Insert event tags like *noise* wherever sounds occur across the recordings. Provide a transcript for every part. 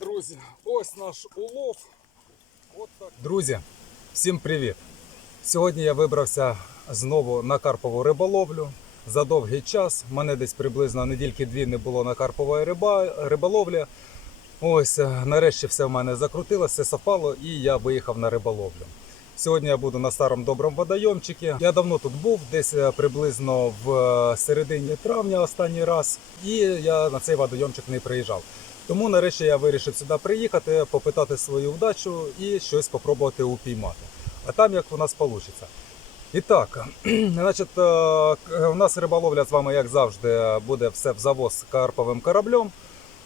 друзі, ось наш улов. От так. Друзі, всім привіт! Сьогодні я вибрався знову на карпову риболовлю. За довгий час мене десь приблизно недільки дві не було на карпової риба, риболовлі. Ось е, нарешті все в мене закрутилося, все совпало, і я виїхав на риболовлю. Сьогодні я буду на старому доброму водойомчику. Я давно тут був, десь е, приблизно в е, середині травня останній раз, і я на цей водойомчик не приїжджав. Тому нарешті я вирішив сюди приїхати, попитати свою вдачу і щось спробувати упіймати. А там як у нас вийде. І так, *clears throat* значить, е, у нас риболовля з вами, як завжди, буде все в завоз карповим кораблем.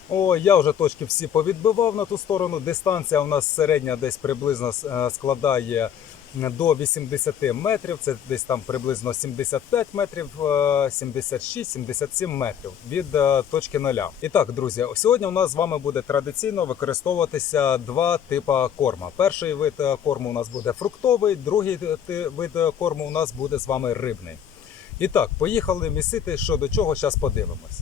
О, я вже точки всі повідбивав на ту сторону. Дистанція у нас середня десь приблизно е, складає до 80 метрів. Це десь там приблизно 75 метрів, е, 76-77 метрів від е, точки нуля. І так, друзі, сьогодні у нас з вами буде традиційно використовуватися два типи корма. Перший вид е, корму у нас буде фруктовий, другий е, вид е, корму у нас буде з вами рибний. І так, поїхали місити, що до чого, зараз подивимось.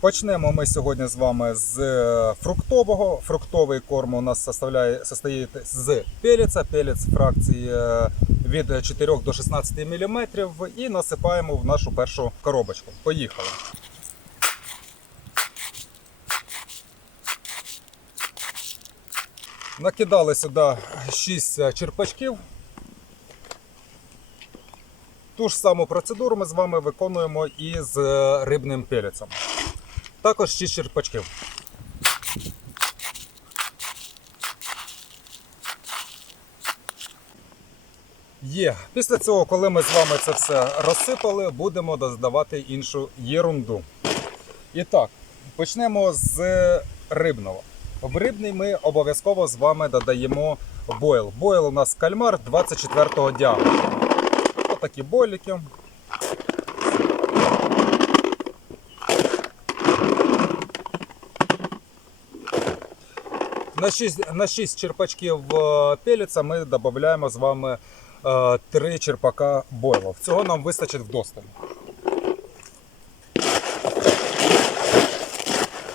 Почнемо ми сьогодні з вами з е, фруктового. Фруктовий корм у нас составляє, состоїть з пеліця, пелець фракції е, від 4 до 16 мм і насипаємо в нашу першу коробочку. Поїхали. Накидали сюди 6 черпачків. Ту ж саму процедуру ми з вами виконуємо і з е, рибним пелецем. Також 6 черпачків. Є. Після цього, коли ми з вами це все розсипали, будемо додавати іншу єрунду. І так, почнемо з рибного. В рибний ми обов'язково з вами додаємо бойл. Бойл у нас кальмар 24-го діаметру. Отакі бойлики. На 6, на 6 черпачків е, пеліца ми додаємо з вами 3 черпака бойлу. Цього нам вистачить вдосталь.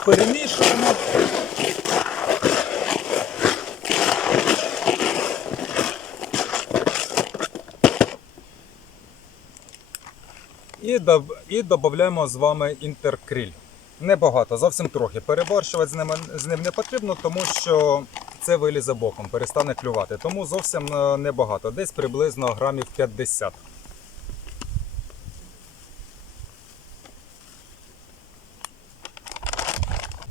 Перемішуємо. І додаємо з вами інтеркриль. Небагато, зовсім трохи. Переборщувати з ним, з ним не потрібно, тому що це вилізе боком, перестане клювати. Тому зовсім е, небагато, десь приблизно грамів 50.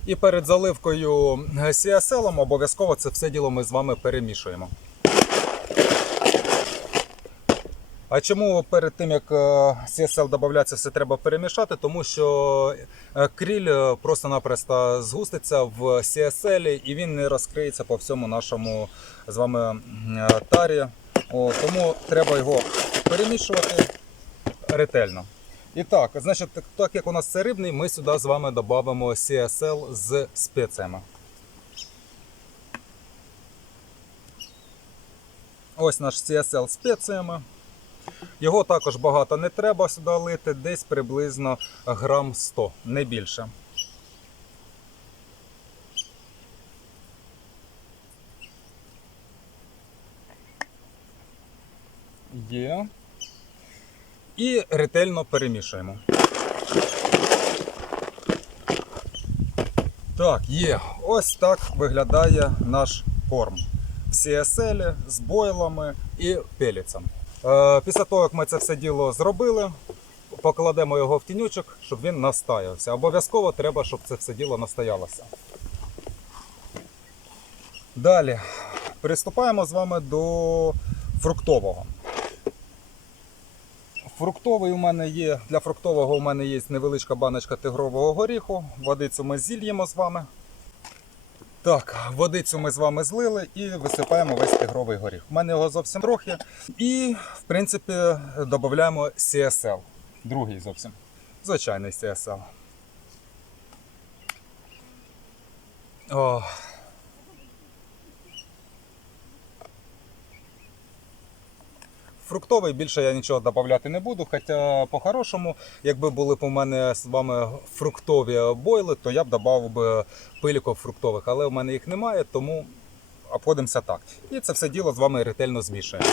І перед заливкою CSL обов'язково це все діло ми з вами перемішуємо. А чому перед тим як е, CSL додається, все треба перемішати? Тому що е, кріль е, просто-напросто згуститься в CSL і він не розкриється по всьому нашому з вами е, тарі. О, тому треба його перемішувати ретельно. І так, значить, так, як у нас це рибний, ми сюди з вами додамо CSL з спеціями. Ось наш CSL спеціями. Його також багато не треба сюди лити, десь приблизно грам 100, не більше. Є. І ретельно перемішуємо. Так, є. Ось так виглядає наш корм. В CSL з бойлами і пеліцем. Е, Після того, як ми це все діло зробили, покладемо його в тінючок, щоб він настоявся. Обов'язково треба, щоб це все діло настоялося. Далі приступаємо з вами до фруктового. Фруктовий у мене є, для фруктового у мене є невеличка баночка тигрового горіху. Водицю ми зільємо з вами. Так, водицю ми з вами злили і висипаємо весь тигровий горіх. У мене його зовсім трохи. І, в принципі, додаємо CSL. Другий зовсім. Звичайний CSL. О. фруктовий, більше я нічого додати не буду. Хоча, по-хорошому, якби були у мене з вами фруктові бойли, то я б додав би пиліків фруктових, але в мене їх немає, тому обходимося так. І це все діло з вами ретельно змішуємо.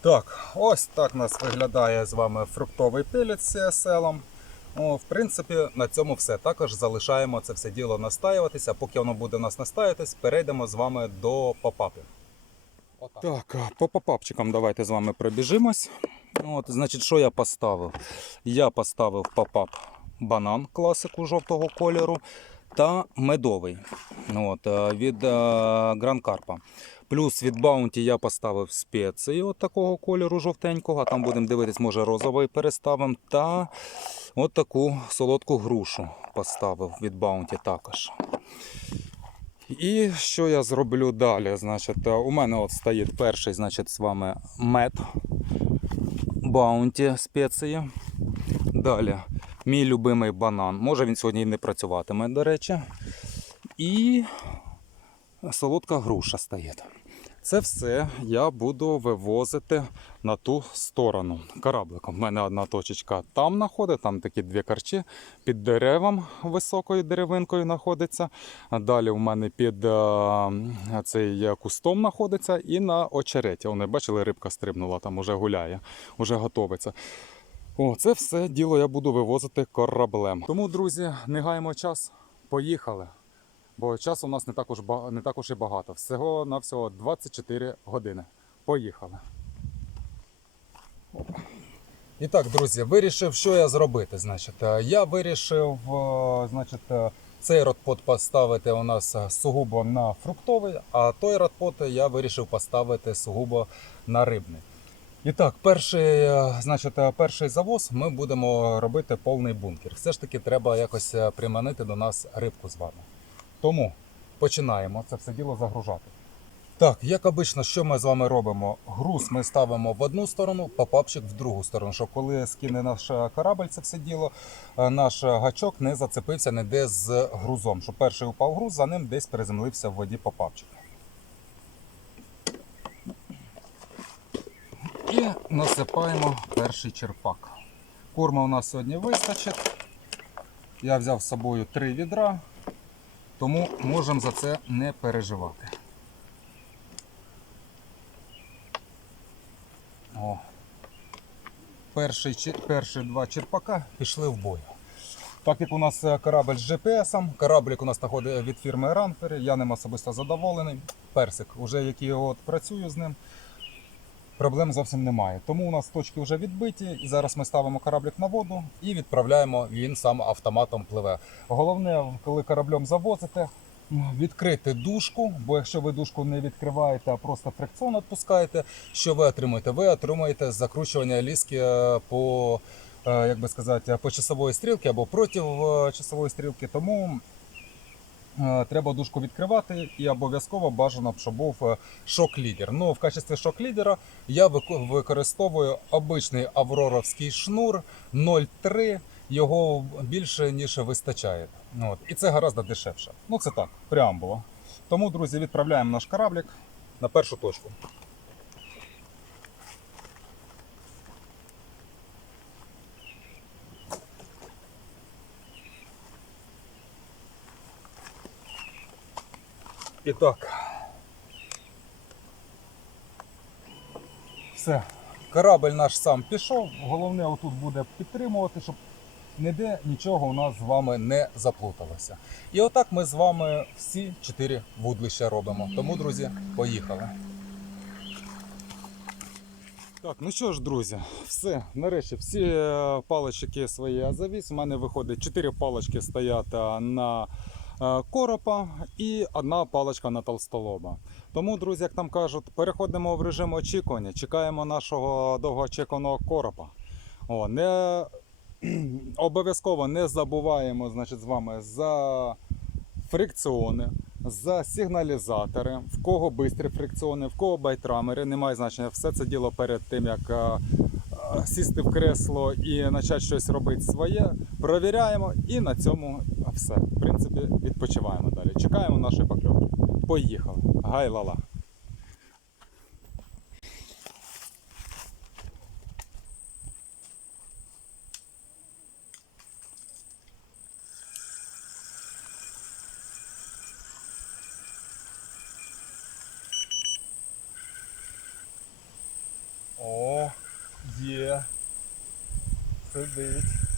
Так, ось так у нас виглядає з вами фруктовий пилець з CSL. О, в принципі, на цьому все. Також залишаємо це все діло настаюватися. Поки воно буде у нас настаюватись, перейдемо з вами до попапів. Так, по попапчикам давайте з вами пробіжимось. От, значить, що я поставив? Я поставив попап банан класику жовтого кольору та медовий от, е, від е, Гран Карпа. Плюс від Bounty я поставив спеції от такого кольору жовтенького, а там будемо дивитись, може розовий переставимо. Та от таку солодку грушу поставив від Bounty також. І що я зроблю далі? Значить, у мене от стоїть перший, значить, з вами мед Bounty спеції. Далі мій любимий банан. Може він сьогодні і не працюватиме, до речі. І солодка груша стоїть. Це все я буду вивозити на ту сторону корабликом. У мене одна точечка там знаходить, там такі дві карчі під деревом високою деревинкою знаходиться. Далі у мене під е, цей кустом знаходиться і на очереті. Вони бачили, рибка стрибнула, там уже гуляє, уже готовиться. О, це все діло я буду вивозити кораблем. Тому, друзі, не гаємо час, поїхали. Бо часу у нас не також, не також і багато. Всього на всього 24 години. Поїхали. І так, друзі, вирішив, що я зробити. Значить, Е, я вирішив, е, значить, е, цей родпот поставити у нас сугубо на фруктовий, а той родпот я вирішив поставити сугубо на рибний. І так, перший, значить, перший завоз ми будемо робити повний бункер. Все ж таки треба якось приманити до нас рибку з вами. Тому починаємо це все діло загружати. Так, як обично, що ми з вами робимо? Груз ми ставимо в одну сторону, попапчик в другу сторону, щоб коли скине наш е, корабль, це все діло, е, наш гачок не зацепився ніде з грузом. Щоб перший упав груз, за ним десь приземлився в воді попапчик. І насипаємо перший черпак. Корма у нас сьогодні вистачить. Я взяв з собою три відра, тому можемо за це не переживати. О. Перший, перші два черпака пішли в бой. Так як у нас е, корабль з GPS, кораблик у нас знаходить від фірми Ранфер, я ним особисто задоволений. Персик, уже який от працюю з ним, проблем зовсім немає. Тому у нас точки вже відбиті, і зараз ми ставимо кораблик на воду і відправляємо, він сам автоматом пливе. Головне, коли кораблем завозите, відкрити дужку, бо якщо ви дужку не відкриваєте, а просто фрикціон відпускаєте, що ви отримуєте? Ви отримуєте закручування ліски е, по, е, як би сказати, по часової стрілки або проти часової стрілки. Тому треба дужку відкривати і обов'язково бажано, щоб був е, шок-лідер. Ну, в качестві шок-лідера я використовую обичний авроровський шнур 0,3. Його більше ніж вистачає. От. І це гораздо дешевше. Ну це так, преамбула. Тому, друзі, відправляємо наш кораблік на першу точку. І так. Все. Корабль наш сам пішов. Головне отут буде підтримувати, щоб ніде нічого у нас з вами не заплуталося. І отак ми з вами всі чотири вудлища робимо. Тому, друзі, поїхали. Так, ну що ж, друзі, все. Нарешті всі е, палички свої я завіз. У мене виходить 4 палички стоять е, на коропа і одна паличка на толстолоба. Тому, друзі, як там кажуть, переходимо в режим очікування, чекаємо нашого довгоочікуваного коропа. О, не *clears throat* обов'язково не забуваємо значить, з вами за фрикціони, за сигналізатори, в кого бистрі фрикціони, в кого байтрамери, немає значення. Все це діло перед тим, як е, е, сісти в кресло і почати щось робити своє. Провіряємо і на цьому все. В принципі, відпочиваємо далі. Чекаємо нашої покльовки. поїхали. Гай лала. О, є. Сидить.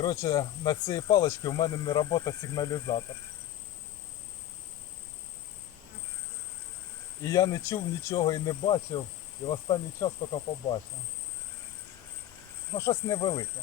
Коротше, на цій паличці у мене не робота сигналізатор. І я не чув нічого і не бачив, і в останній час тільки побачив. Ну щось невелике.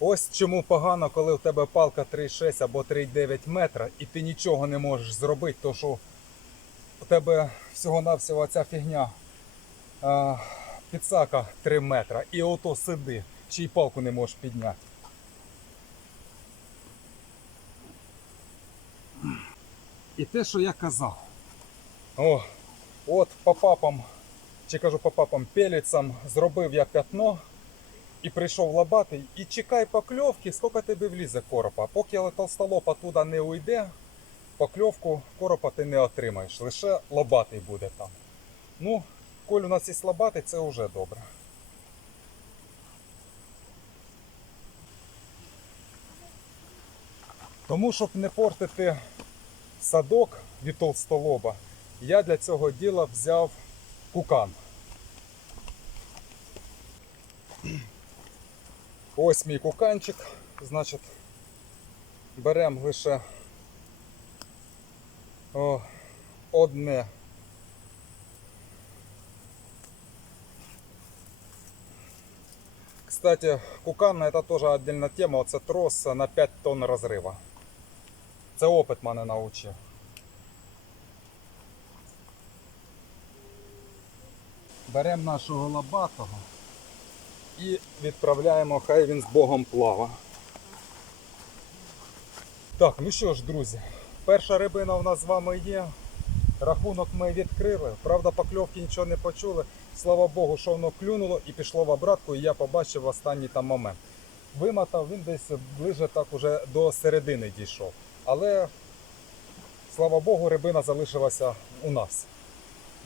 Ось чому погано, коли в тебе палка 3,6 або 3,9 метра і ти нічого не можеш зробити, то що у тебе всього-навсього ця фігня підсака 3 метра і ото сиди, ще й палку не можеш підняти. І те, що я казав. О, от по папам, чи кажу по папам пеліцам зробив я п'ятно і прийшов лабатий, і чекай покльовки, скільки тебе влізе коропа. Поки толстолопа туди не уйде, покльовку коропа ти не отримаєш, лише лобатий буде там. Ну, коль у нас є лобатий, це вже добре. Тому, щоб не портити садок від толстолоба, я для цього діла взяв кукан. Ось мій куканчик, значить, беремо лише о, одне. Кстати, кукан это тоже отдельна тема, оце трос на 5 тонн розрива. Це опит мене навчив. Беремо нашого лобатого і відправляємо, хай він з Богом плава. Так, ну що ж, друзі, перша рибина у нас з вами є. Рахунок ми відкрили. Правда, покльовки нічого не почули. Слава Богу, що воно клюнуло і пішло в обратку, і я побачив останній там момент. Вимотав він десь ближе так уже до середини дійшов. Але, слава Богу, рибина залишилася у нас.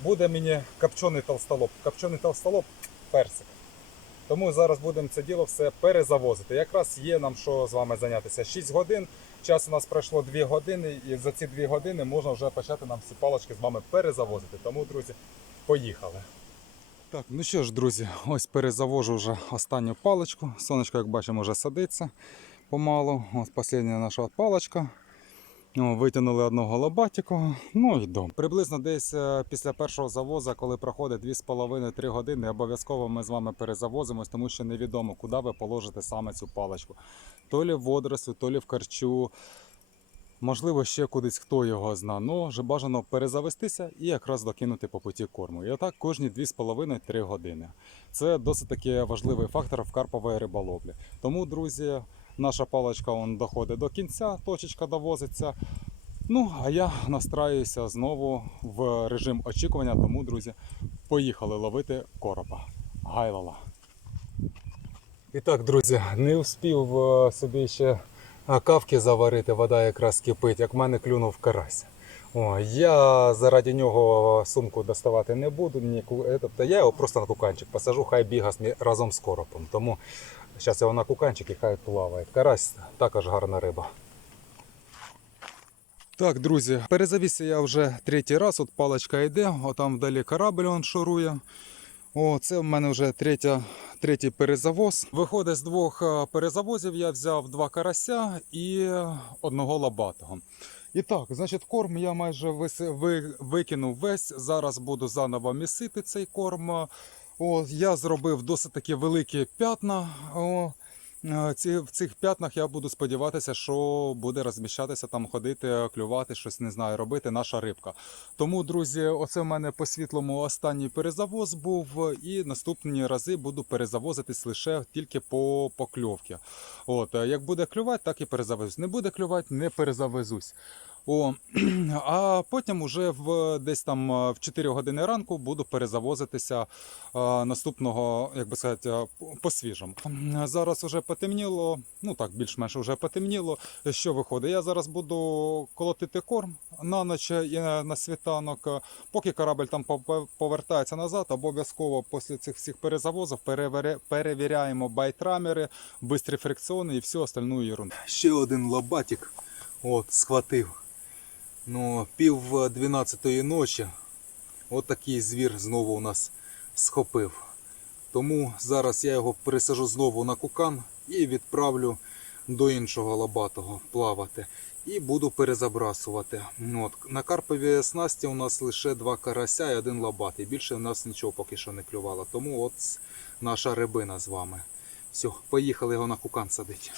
Буде мені копчений толстолоб. Копчений толстолоб персик. Тому зараз будемо це діло все перезавозити. Якраз є нам що з вами зайнятися. 6 годин. Час у нас пройшло 2 години, і за ці 2 години можна вже почати нам всі палочки з вами перезавозити. Тому, друзі, поїхали. Так, ну що ж, друзі, ось перезавожу вже останню паличку. Сонечко, як бачимо, вже садиться помалу. Ось остання наша паличка. Витягнули одного лобатикого, ну і дом. Приблизно десь е, після першого завозу, коли проходить 2,5-3 години, обов'язково ми з вами перезавозимось, тому що невідомо, куди ви положите саме цю паличку. То лі в водорослі, то лі в карчу. Можливо, ще кудись хто його зна. Ну, вже бажано перезавестися і якраз докинути по путі корму. І отак кожні 2,5-3 години. Це досить таки важливий фактор в карпової риболовлі. Тому, друзі, наша паличка он доходить до кінця, точечка довозиться. Ну, а я настраюся знову в режим очікування. Тому, друзі, поїхали ловити коропа. Гайлала. І так, друзі, не успів е, собі ще е, кавки заварити, вода якраз кипить, як в мене клюнув карась. О, я заради нього сумку доставати не буду. Е, тобто я його просто на куканчик посажу, хай біга разом з коропом. Тому зараз його на куканчик і хай плаває. Карась також гарна риба. Так, друзі, перезавісся я вже третій раз. От паличка йде, отам вдалі корабль он шурує. О, це в мене вже третя, третій перезавоз. Виходить, з двох е, перезавозів я взяв два карася і одного лобатого. І так, значить, корм я майже вис... ви... викинув весь. Зараз буду заново місити цей корм. О, я зробив досить такі великі п'ятна. О, е, ці, в цих п'ятнах я буду сподіватися, що буде розміщатися там, ходити, клювати, щось не знаю, робити наша рибка. Тому, друзі, оце в мене по світлому останній перезавоз був, і наступні рази буду перезавозитись лише тільки по покльовки. От, е, як буде клювати, так і перезавезусь. Не буде клювати, не перезавезусь. О, *clears throat* а потім уже в десь там е, в 4 години ранку буду перезавозитися е, наступного, як би сказати, е, по свіжому. Зараз вже потемніло, ну так, більш-менш вже потемніло. Що виходить? Я зараз буду колотити корм на ніч і на світанок. Поки корабль там повертається назад, обов'язково після цих всіх перезавозів перевіря- перевіряємо байтрамери, бистрі фрикціони і всю остальну ерунду. Ще один лобатик от, схватив. Ну, пів дванадцятої ночі. От такий звір знову у нас схопив. Тому зараз я його пересажу знову на кукан і відправлю до іншого лобатого плавати. І буду перезабрасувати. От. На карпові снасті у нас лише два карася і один лобатий. Більше у нас нічого поки що не клювало. Тому от наша рибина з вами. Все, поїхали його на кукан садити.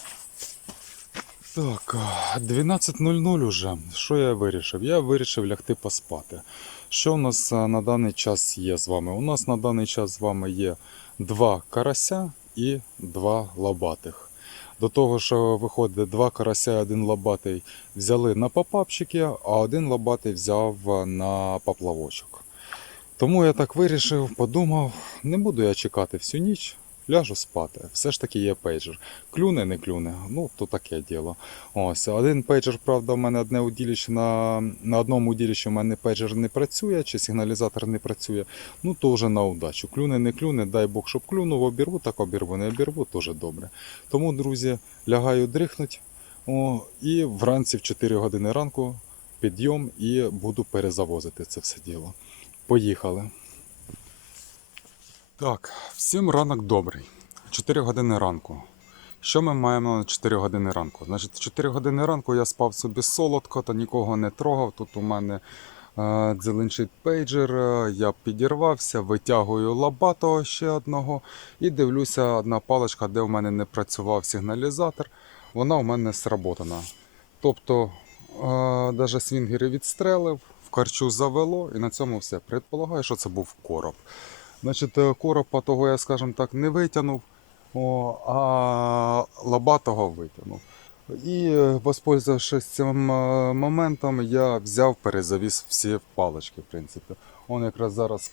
Так, 12.00 уже. Що я вирішив? Я вирішив лягти поспати. Що у нас на даний час є з вами? У нас на даний час з вами є два карася і два лобатих. До того, що виходить два карася і один лобатий взяли на попапчики, а один лобатий взяв на поплавочок. Тому я так вирішив, подумав, не буду я чекати всю ніч, ляжу спати. Все ж таки є пейджер. Клюне, не клюне, ну то таке діло. Ось один пейджер, правда, в мене одне уділище на, на одному уділищі в мене пейджер не працює, чи сигналізатор не працює. Ну то вже на удачу. Клюне, не клюне, дай Бог, щоб клюнув, обірву, так обірву, не обірву, теж добре. Тому, друзі, лягаю дрихнуть. О, і вранці в 4 години ранку підйом і буду перезавозити це все діло. Поїхали. Так, всім ранок добрий. 4 години ранку. Що ми маємо на 4 години ранку? Значить, 4 години ранку я спав собі солодко та нікого не трогав. Тут у мене е, дзеленчить пейджер, е, я підірвався, витягую лабатого ще одного і дивлюся одна паличка, де в мене не працював сигналізатор. Вона у мене сработана. Тобто, е, навіть свінгери відстрелив, в карчу завело, і на цьому все. Предполагаю, що це був короб. Значить, е, коропа того я, скажімо так, не витягнув, а лобатого витягнув. І, е, воспользувавшись цим е, моментом, я взяв, перезавіз всі палички, в принципі. Он якраз зараз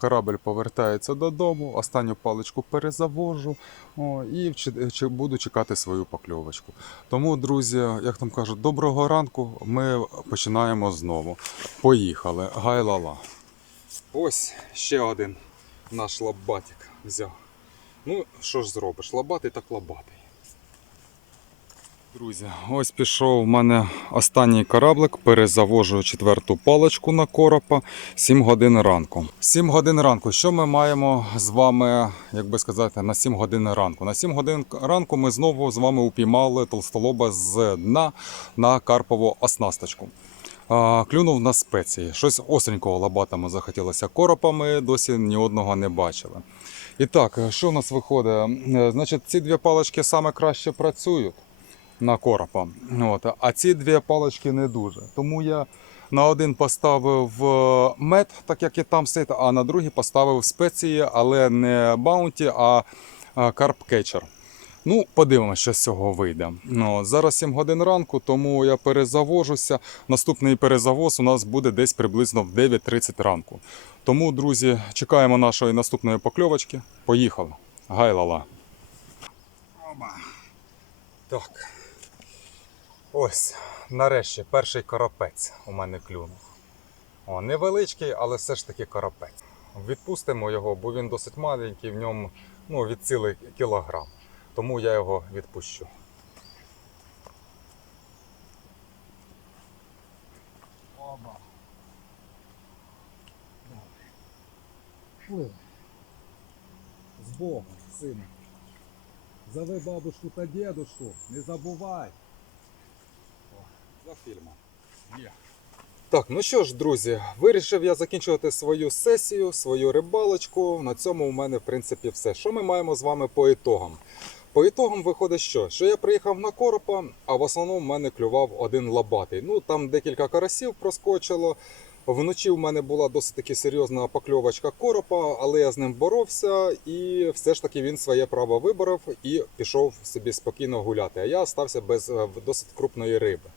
корабль повертається додому, останню паличку перезавожу о, і буду чекати свою покльовочку. Тому, друзі, як там кажуть, доброго ранку. Ми починаємо знову. Поїхали. Гай-ла-ла. Ось ще один наш лабатик взяв. Ну, що ж зробиш? Лабатий так лабатий. Друзі, ось пішов у мене останній кораблик, перезавожу четверту паличку на коропа 7 годин ранку. 7 годин ранку. Що ми маємо з вами, як би сказати, на 7 годин ранку? На 7 годин ранку ми знову з вами упіймали толстолоба з дна на карпову оснасточку. Клюнув на спеції. Щось остренького лабатами захотілося. Коропами досі ні одного не бачили. І так, що в нас виходить? Е, Значить, ці дві палички саме краще працюють на коропа. От. А ці дві палички не дуже. Тому я на один поставив е, мед, так як і там сит, а на другий поставив спеції, але не баунті, а карп-кетчер. Ну, подивимося, що з цього вийде. Ну, зараз 7 годин ранку, тому я перезавожуся. Наступний перезавоз у нас буде десь приблизно в 9.30 ранку. Тому, друзі, чекаємо нашої наступної покльовочки. Поїхали. Гай-ла-ла. Так. Ось, нарешті, перший коропець у мене клюнув. О, невеличкий, але все ж таки коропець. Відпустимо його, бо він досить маленький, в ньому ну, від цілий кілограм. Тому я його відпущу. Оба. Шли. Богом, сину. Зови бабушку та дедушку, не забувай. За фільмом. Є. Так, ну що ж, друзі, вирішив я закінчувати свою сесію, свою рибалочку. На цьому у мене, в принципі, все. Що ми маємо з вами по ітогам? По ітогам виходить, що? Що я приїхав на коропа, а в основному в мене клював один лабатий. Ну, там декілька карасів проскочило. Вночі в мене була досить таки серйозна покльовочка коропа, але я з ним боровся, і все ж таки він своє право виборов і пішов собі спокійно гуляти. А я стався без е, досить крупної риби.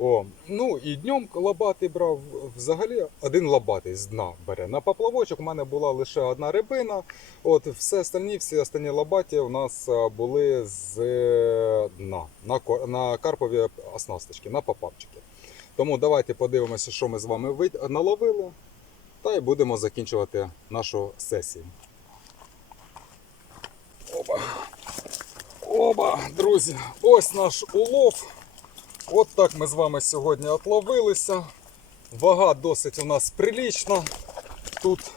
О, ну і днем лабатий брав взагалі один лабатий з дна бере. На поплавочок у мене була лише одна рибина. От все остальні, всі останні лабаті у нас були з е, дна на, на карпові оснасточки, на попапчики. Тому давайте подивимося, що ми з вами наловили, та й будемо закінчувати нашу сесію. Оба. Оба, друзі, ось наш улов. От так ми з вами сьогодні отловилися. Вага досить у нас прилічна. Тут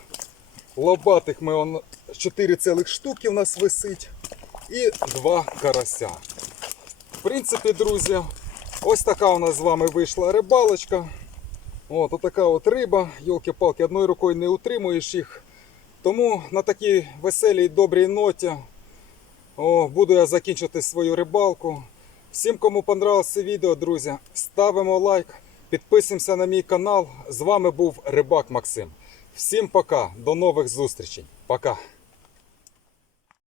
лобатих ми он 4 цілих штуки у нас висить. І два карася. В принципі, друзі, ось така у нас з вами вийшла рибалочка. От отака от риба, йолки-палки, одною рукою не утримуєш їх. Тому на такій веселій добрій ноті о, буду я закінчити свою рибалку. Всім, кому понравилось відео, друзі, ставимо лайк, підписуємося на мій канал. З вами був Рибак Максим. Всім пока, до нових зустрічей. Пока.